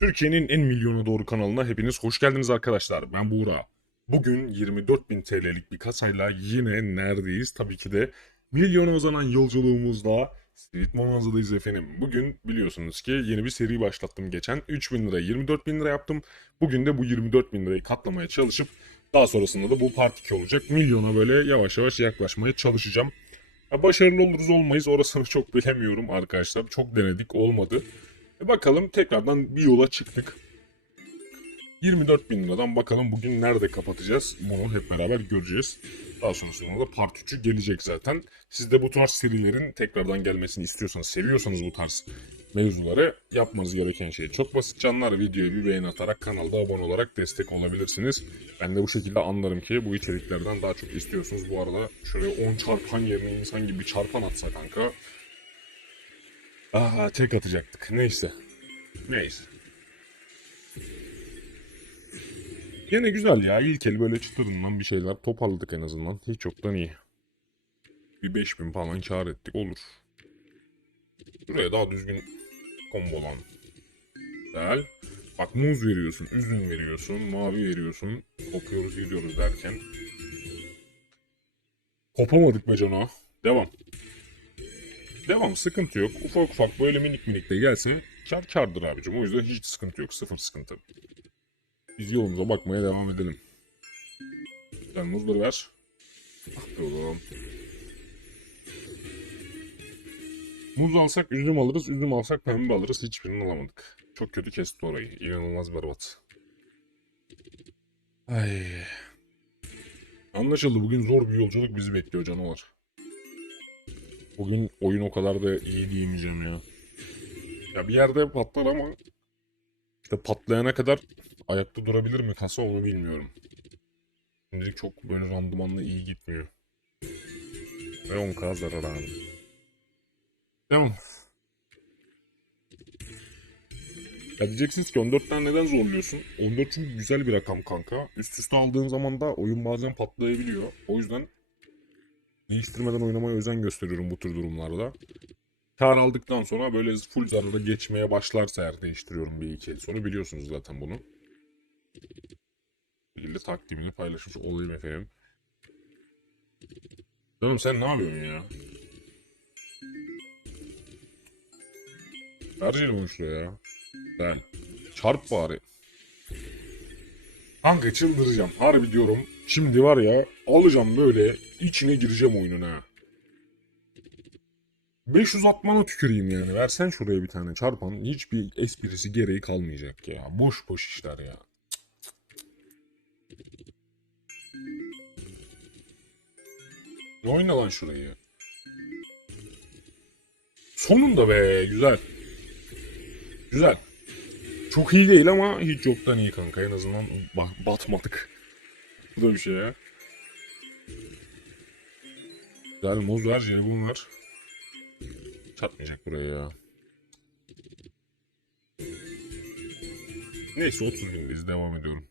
Türkiye'nin en milyona doğru kanalına hepiniz hoş geldiniz arkadaşlar. Ben Buğra. Bugün 24.000 TL'lik bir kasayla yine neredeyiz? Tabii ki de milyona uzanan yolculuğumuzla Street Monaza'dayız efendim. Bugün biliyorsunuz ki yeni bir seri başlattım geçen. 3000 lira 24.000 lira yaptım. Bugün de bu 24.000 lirayı katlamaya çalışıp daha sonrasında da bu part 2 olacak. Milyona böyle yavaş yavaş yaklaşmaya çalışacağım. Ya başarılı oluruz olmayız orasını çok bilemiyorum arkadaşlar. Çok denedik olmadı. E bakalım tekrardan bir yola çıktık. 24 bin liradan bakalım bugün nerede kapatacağız. Bunu hep beraber göreceğiz. Daha sonrasında da part 3'ü gelecek zaten. Siz de bu tarz serilerin tekrardan gelmesini istiyorsanız, seviyorsanız bu tarz mevzuları yapmanız gereken şey çok basit canlar. Videoya bir beğeni atarak kanalda abone olarak destek olabilirsiniz. Ben de bu şekilde anlarım ki bu içeriklerden daha çok istiyorsunuz. Bu arada şöyle 10 çarpan yerine insan gibi bir çarpan atsa kanka. Aa tek atacaktık. Neyse. Neyse. Yine güzel ya. İlk el böyle çıtırından bir şeyler toparladık en azından. Hiç yoktan iyi. Bir 5000 falan kar ettik. Olur. Şuraya daha düzgün kombolan. Güzel. Bak muz veriyorsun, üzüm veriyorsun, mavi veriyorsun. Kopuyoruz gidiyoruz derken. Kopamadık be Cano. Devam. Devam sıkıntı yok. Ufak ufak böyle minik minik de gelse kar kardır abicim. O yüzden hiç sıkıntı yok. Sıfır sıkıntı. Biz yolumuza bakmaya devam edelim. Sen muzları ver. Ah oğlum. Muz alsak üzüm alırız, üzüm alsak pembe alırız. Hiçbirini alamadık. Çok kötü kesti orayı. İnanılmaz berbat. Ay. Anlaşıldı. Bugün zor bir yolculuk bizi bekliyor canavar. Bugün oyun o kadar da iyi diyemeyeceğim ya. Ya bir yerde patlar ama işte patlayana kadar ayakta durabilir mi kasa onu bilmiyorum. Şimdilik çok böyle randımanla iyi gitmiyor. Ve 10k zarar abi. Devam. Ya diyeceksiniz ki 14'ten neden zorluyorsun? 14 çünkü güzel bir rakam kanka. Üst üste aldığın zaman da oyun bazen patlayabiliyor. O yüzden değiştirmeden oynamaya özen gösteriyorum bu tür durumlarda. Kar aldıktan sonra böyle full zarara geçmeye başlarsa eğer değiştiriyorum bir iki el sonra biliyorsunuz zaten bunu. Bilgi takdimini paylaşmış olayım efendim. Canım sen ne yapıyorsun ya? Ver bu şuraya ya. Ben. Çarp bari. Kanka çıldıracağım. Harbi diyorum. Şimdi var ya alacağım böyle içine gireceğim oyunun ha. 500 atmana tüküreyim yani. Versen şuraya bir tane çarpan. Hiçbir esprisi gereği kalmayacak ya. Boş boş işler ya. Oyna lan şurayı. Sonunda be güzel. Güzel. Çok iyi değil ama hiç yoktan iyi kanka. En azından batmadık. Bu da bir şey ya. Güzel muz var, jelibon var. Çatmayacak buraya ya. Neyse 30 bin biz devam ediyorum.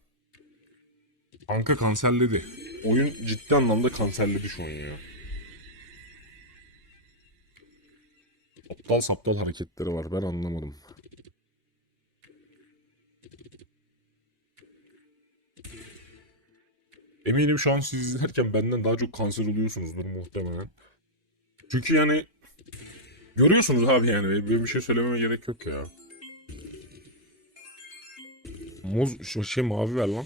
Kanka kanserledi. Oyun ciddi anlamda kanserledi şu an ya. Aptal saptal hareketleri var ben anlamadım. Eminim şu an siz izlerken benden daha çok kanser oluyorsunuzdur muhtemelen. Çünkü yani görüyorsunuz abi yani benim bir şey söylememe gerek yok ya. Muz şu şey mavi ver lan.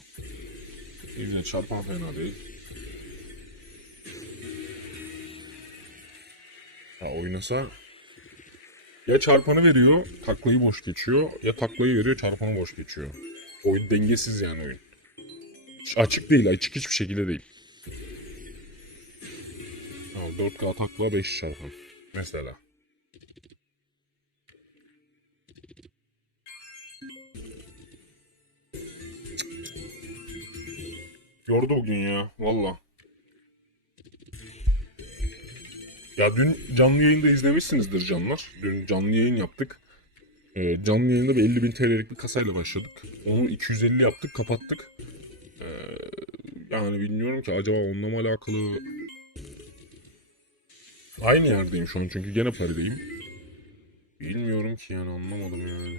Yine çarpan fena değil. Ha oynasa ya çarpanı veriyor, taklayı boş geçiyor. Ya taklayı veriyor, çarpanı boş geçiyor. Oyun dengesiz yani oyun. Açık değil, açık hiçbir şekilde değil. Ha, 4K takla 5 çarpan. Mesela. Yordu bugün ya, valla. Ya dün canlı yayında izlemişsinizdir canlar. Dün canlı yayın yaptık. Ee, canlı yayında bir 50 bin TL'lik bir kasayla başladık. Onu 250 yaptık, kapattık. Yani bilmiyorum ki acaba onunla mı alakalı... Aynı yerdeyim şu an çünkü gene parideyim. Bilmiyorum ki yani anlamadım yani.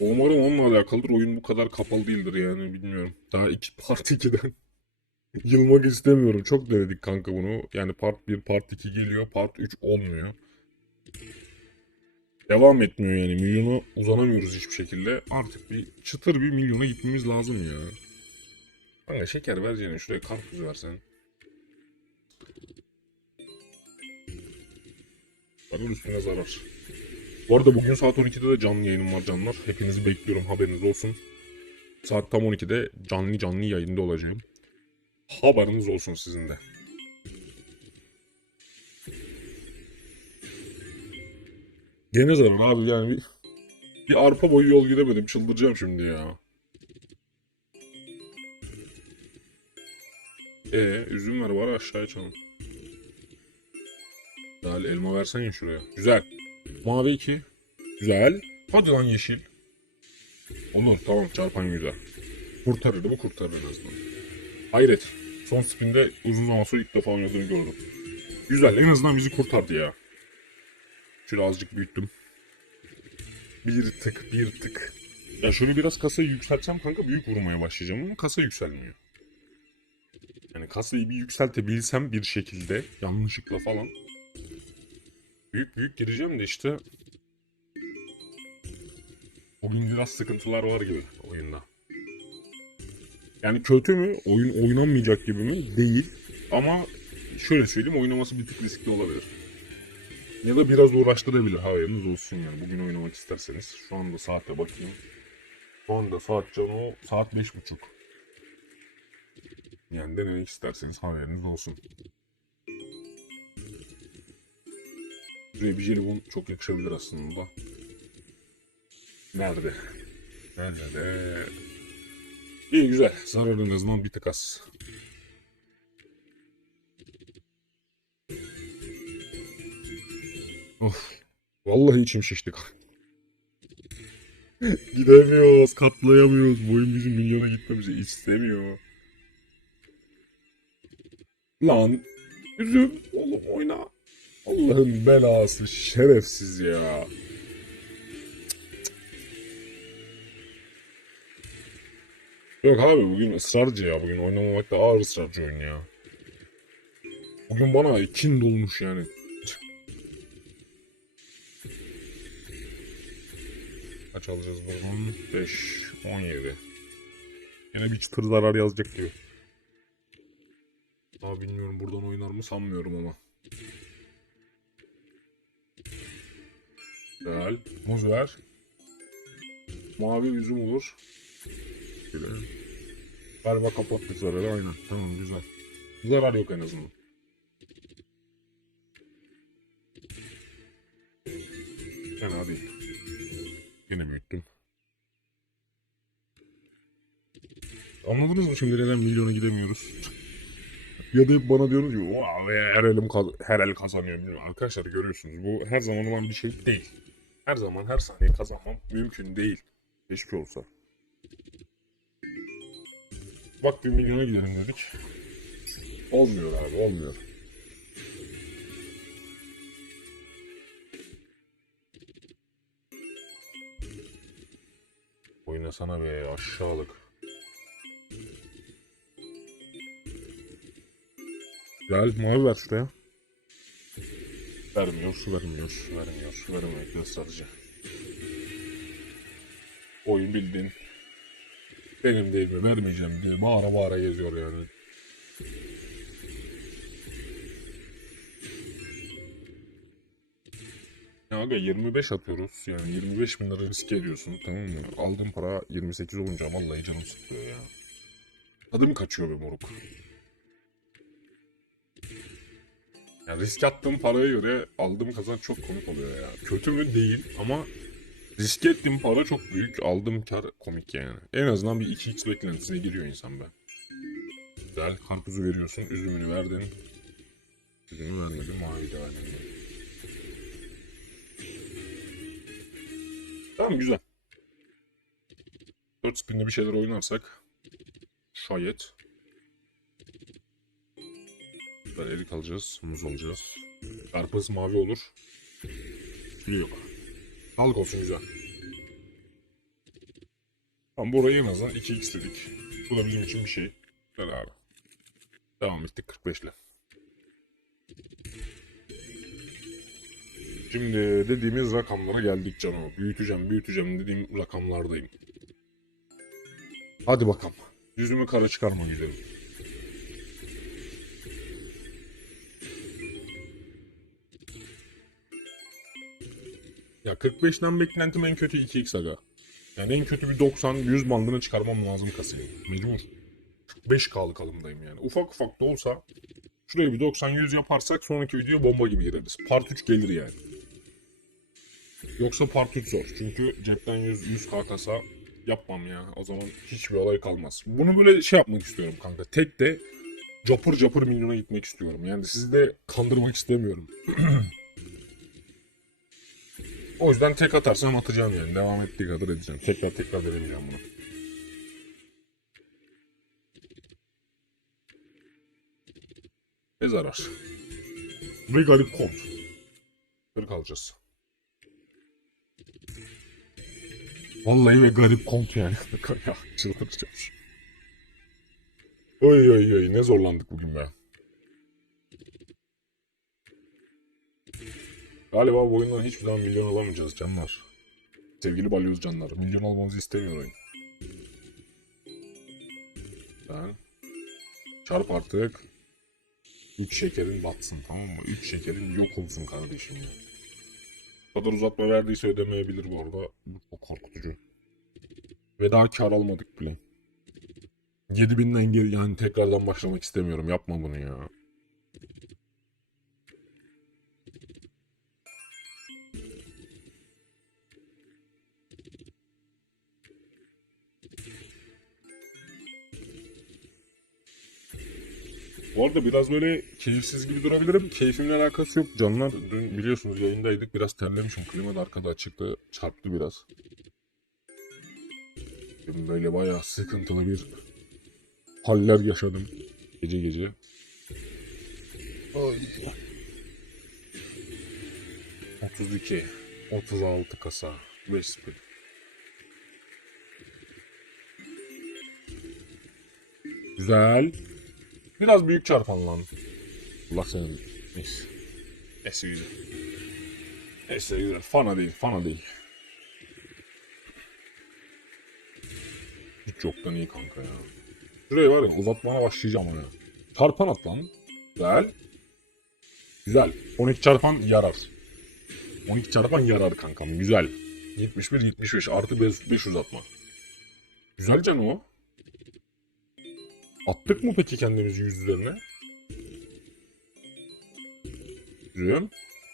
Umarım onunla alakalıdır. Oyun bu kadar kapalı değildir yani bilmiyorum. Daha iki part 2'den yılmak istemiyorum. Çok denedik kanka bunu. Yani part 1, part 2 geliyor. Part 3 olmuyor. Devam etmiyor yani. Milyona uzanamıyoruz hiçbir şekilde. Artık bir çıtır bir milyona gitmemiz lazım ya. Kanka şeker vereceğine şuraya karpuz versen. Bakın üstüne zarar. Bu arada bugün saat 12'de de canlı yayınım var canlar. Hepinizi bekliyorum haberiniz olsun. Saat tam 12'de canlı canlı yayında olacağım. Haberiniz olsun sizin de. Gene zarar abi yani bir, bir arpa boyu yol gidemedim. Çıldıracağım şimdi ya. E üzüm ver bari aşağıya çalın. Güzel elma versen ya şuraya. Güzel. Mavi 2. Güzel. Hadi lan yeşil. Olur tamam çarpan güzel. Kurtarır bu kurtarır en azından. Hayret. Son spinde uzun zaman sonra ilk defa oynadığını gördüm. Güzel en azından bizi kurtardı ya. Şöyle azıcık büyüttüm. Bir tık bir tık. Ya şöyle biraz kasayı yükseltsem kanka büyük vurmaya başlayacağım ama kasa yükselmiyor. Yani kasayı bir yükseltebilsem bir şekilde yanlışlıkla falan büyük büyük gireceğim de işte bugün biraz sıkıntılar var gibi oyunda. Yani kötü mü? Oyun oynanmayacak gibi mi? Değil. Ama şöyle söyleyeyim oynaması bir tık riskli olabilir. Ya da biraz uğraştırabilir haberiniz olsun yani. Bugün oynamak isterseniz. Şu anda saate bakayım. Şu anda saat canı saat beş buçuk. Yani denemek isterseniz haberiniz olsun. Şuraya bir jelibon çok yakışabilir aslında. Nerede? Nerede? İyi güzel. Zararı en azından bir tık az. Of. Vallahi içim şişti. Gidemiyoruz, katlayamıyoruz. Bu oyun bizim milyona gitmemizi istemiyor. Lan üzüm oğlum oyna. Allah'ın belası şerefsiz ya. Yok abi bugün ısrarcı ya bugün oynamamak da ağır ısrarcı oyun ya. Bugün bana kin dolmuş yani. Kaç alacağız buradan? 5, 17. Yine bir çıtır zarar yazacak diyor. Daha bilmiyorum buradan oynar mı sanmıyorum ama. Güzel. Muz ver. Mavi üzüm olur. Güzel. Galiba kapattık zararı aynen. Tamam güzel. Zarar yok en azından. Fena değil. Yine mi yuttum? Anladınız mı şimdi neden milyona gidemiyoruz? ya da bana diyorsunuz ki her, elim her el kazanıyor. Arkadaşlar görüyorsunuz bu her zaman olan bir şey değil. Her zaman her saniye kazanmam mümkün değil. Keşke olsa. Bak bir milyona gidelim dedik. Olmuyor abi olmuyor. Oynasana be aşağılık. Gel mavi ver şuraya. Vermiyor, su vermiyor, su vermiyor, su vermiyor. Gösterici. Oyun bildin. Benim değil mi? Vermeyeceğim diye bağıra bağıra geziyor yani. Aga 25 atıyoruz. Yani 25 bin lira risk ediyorsun tamam mı? Aldığım para 28 olunca vallahi canım sıkılıyor ya. Tadım kaçıyor be moruk. Yani risk attığım paraya göre aldığım kazanç çok komik oluyor ya. Kötü mü değil ama risk ettiğim para çok büyük. Aldığım kar komik yani. En azından bir 2x beklentisine giriyor insan be. Güzel. Karpuzu veriyorsun. Üzümünü verdin. Üzümü vermedim. Mavi de Tamam güzel. 4 spin'de bir şeyler oynarsak şayet Böyle erik alacağız, muz alacağız. Karpuz mavi olur. Gül yok. Sağlık olsun güzel. Tamam burayı en azından 2x dedik. Bu da bizim için bir şey. Güzel abi. Devam ettik 45 ile. Şimdi dediğimiz rakamlara geldik canım. Büyüteceğim, büyüteceğim dediğim rakamlardayım. Hadi bakalım. Yüzümü kara çıkarma güzelim. Ya 45'ten beklentim en kötü 2x aga. Yani en kötü bir 90-100 bandını çıkarmam lazım kasayı. Mecbur. 5K'lık alımdayım yani. Ufak ufak da olsa şuraya bir 90-100 yaparsak sonraki video bomba gibi gireriz. Part 3 gelir yani. Yoksa part 3 zor. Çünkü cepten 100, 100K kasa yapmam ya. O zaman hiçbir olay kalmaz. Bunu böyle şey yapmak istiyorum kanka. Tek de capır capır milyona gitmek istiyorum. Yani sizi de kandırmak istemiyorum. O yüzden tek atarsam atacağım yani. Devam ettiği kadar edeceğim. Tekrar tekrar denemeyeceğim bunu. Ne zarar? Ve garip kont. Kırk alacağız. Vallahi ve garip kont yani. ya çıldıracağım. Oy oy oy ne zorlandık bugün be. Galiba bu oyundan hiçbir zaman milyon alamayacağız canlar. Sevgili balyoz canlar. Milyon almamızı istemiyor oyun. Sen çarp artık. Üç şekerin batsın tamam mı? Üç şekerin yok olsun kardeşim ya. Kadar uzatma verdiyse ödemeyebilir bu arada. Çok korkutucu. Ve daha kar almadık bile. 7000'den geri yani tekrardan başlamak istemiyorum. Yapma bunu ya. Bu arada biraz böyle keyifsiz gibi durabilirim. Keyfimle alakası yok canlar. Dün biliyorsunuz yayındaydık. Biraz terlemişim. Klima da arkada açıktı. Çarptı biraz. Böyle bayağı sıkıntılı bir haller yaşadım. Gece gece. Ay. 32, 36 kasa, 5 speed. Güzel. Biraz büyük çarpan lan. Allah senin. Neyse. Neyse güzel. Neyse güzel. Fana değil. Fana değil. Hiç yoktan iyi kanka ya. Şuraya var ya uzatmana başlayacağım ona. Çarpan at lan. Güzel. Güzel. 12 çarpan yarar. 12 çarpan yarar kankam. Güzel. 71 75 artı 5, 5 uzatma. Güzel can o. Attık mı peki kendimizi yüz üzerine?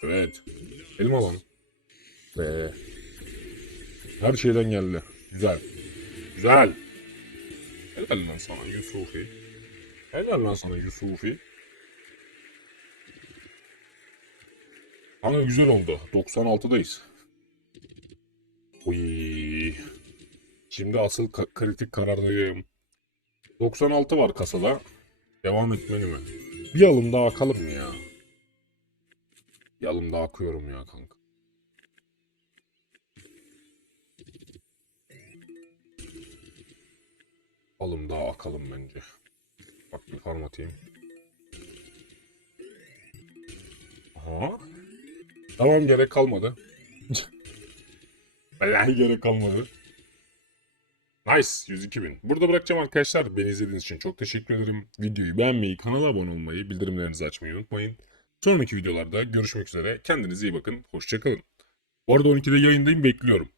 Evet. Elma lan. Be. Her şeyden geldi. Güzel. Güzel. Helal lan sana Yusufi. Helal lan sana Yusufi. Ama güzel oldu. 96'dayız. Uy. Şimdi asıl ka- kritik karardayım. 96 var kasada. Devam etmeli mi? Bir alım daha akalım mı ya? Bir alım daha akıyorum ya kanka. Alım daha akalım bence. Bak bir farm atayım. Aha. Tamam gerek kalmadı. Vallahi gerek kalmadı. Nice 102 bin. Burada bırakacağım arkadaşlar. Beni izlediğiniz için çok teşekkür ederim. Videoyu beğenmeyi, kanala abone olmayı, bildirimlerinizi açmayı unutmayın. Sonraki videolarda görüşmek üzere. Kendinize iyi bakın. Hoşçakalın. Bu arada 12'de yayındayım bekliyorum.